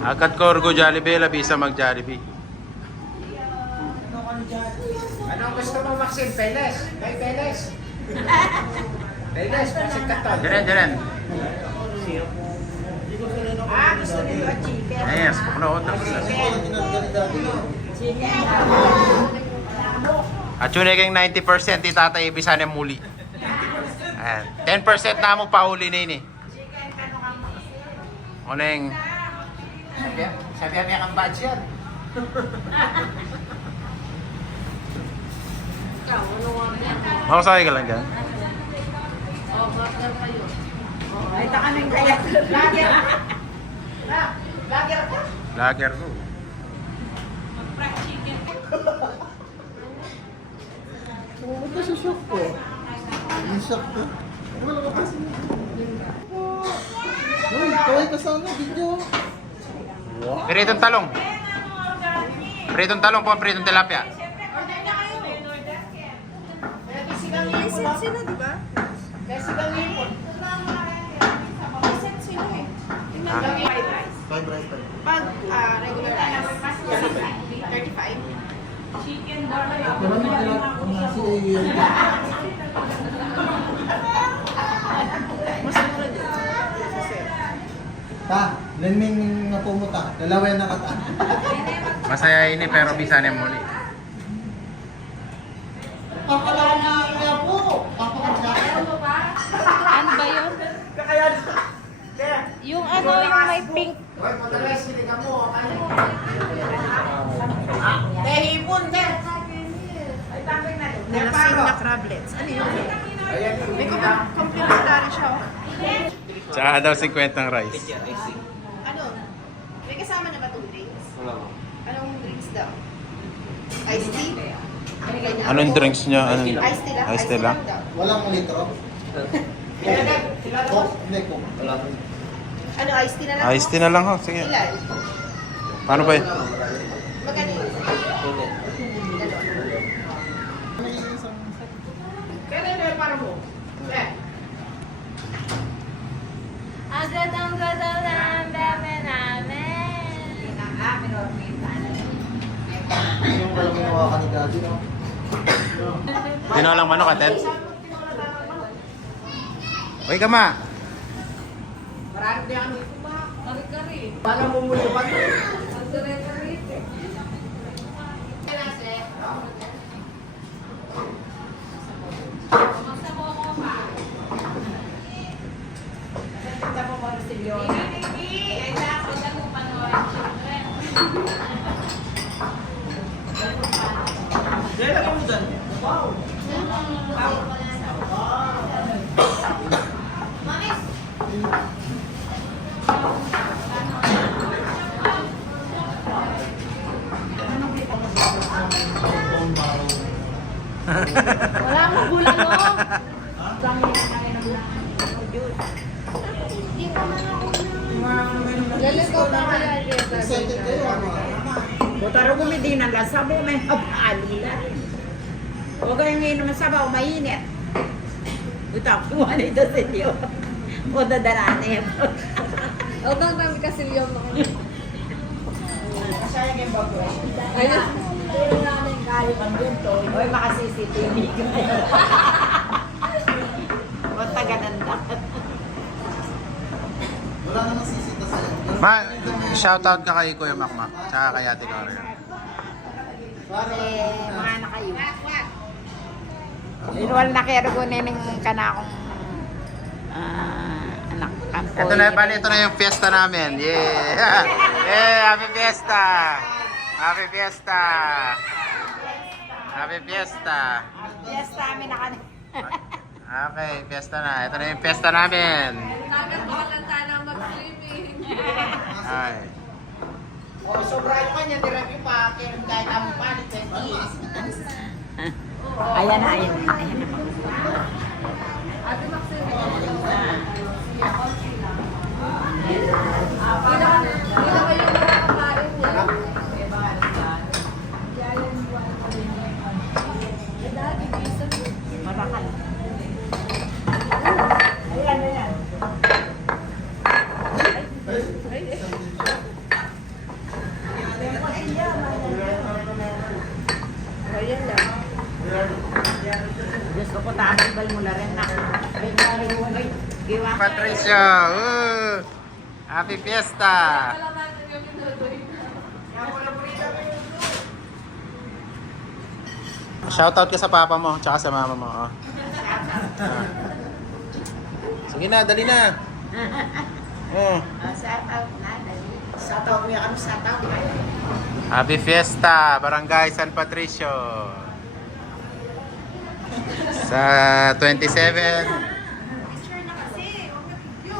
Akat ko orgo Jollibee, labisa mag Jollibee. Anong gusto mo, Maxine? Peles? May Peles? Peles, Maxine Katon. Diyan. Gusto niyo ang chicken? Yes, puno. At yun yung 90% itatay ibisan ng muli. Ayan. 10% na mo pauli na yun eh. Uneng. Sabi niya kang badge yan. Makasakay ka lang dyan. Ay, takaming kaya. Lager. Lager ka? Lager ko. Ito sa shop ko. Yung shop ko. Wala ka kasi. Uy, kaway ka sana, video. Wow. Pritong talong. Pritong talong po, pritong tilapia. Sino, di ba? Kasi kang hipon. Set sino eh. Five rice tayo. Pag regular rice, 35. Chicken Marami nasi ay mas mura din. Sir. Ta, lenming nga pumuta. Dalawa yan nakata. Masaya ini pero bisan ng muli. Pakalawang nga po. Pakalawang. Ano ba yun? Kakayan. Yung ano, yung may pink. Hoy, madalas sinigang mo. Hipon, te. Ay, tapos na. Nilasin na crablets. Ano yun? Ayan, May complimentary siya. Oh. Tsaka daw 50 ang rice. Ano? May kasama na ba itong drinks? Wala. Anong drinks daw? Iced tea? Ganyan. Anong drinks niya? Anong... Iced tea lang? Iced tea lang? daw. Walang litro. Coke, hindi Coke. Wala. Ano, iced tea na lang? Iced tea na lang ho. Sige. Ilan? Paano ba yun? Magkano yun? May isang Kailan na para mo? Agad ang gadaw ng dami namin. yung walang ginawa ka ni Daddy, no? Tinolang manok, aten? Uy, kama! Marami na kami. Para mo muli pa. Wala akong gulang, no? Lalagaw na kaya, Excited kayo, ano? Butaro gumidi ng lasabo, may hapalila. Huwag kayong inom ng sabaw, mainit. Utang, tuwan ito sa inyo. O dadarane. Huwag kang kami kasilyo mo. Masaya kayong bago. Ayun. Hoy, maka-CCTV ka ngayon. O taga-nanda. Wala namang sisita sa'yo. Ma, shoutout ka kay Kuya Makmak. Tsaka kay Ate Gloria. Pare, mga na kayo. Inuwal na kaya ko nining ka na akong anak. Ito na, bali, ito na yung fiesta namin. Yeah! Yeah! Happy fiesta! Happy fiesta! Happy fiesta! Yes, amin na kanina. Okay, fiesta na. Ito na yung fiesta namin. Nagkakalan tayo ng mag-swimming. Ay. O, sobra yung kanya, direct yung pa, kaya kahit ang palit, ayan na, ayan na, ayan na. Ate Maxine, kayo nakakain niya. Marakal. Ayan, ayan. tagal mo na rin na. Iwan. Patricio! Happy Fiesta! Alam natin yung minutoy. Shoutout ka sa papa mo, tsaka sa mama mo. Oh. Sige na, dali na. Oh. Sataw mo yan, sataw. Happy Fiesta, Barangay San Patricio. Sa 27. Picture na kasi. Huwag na video.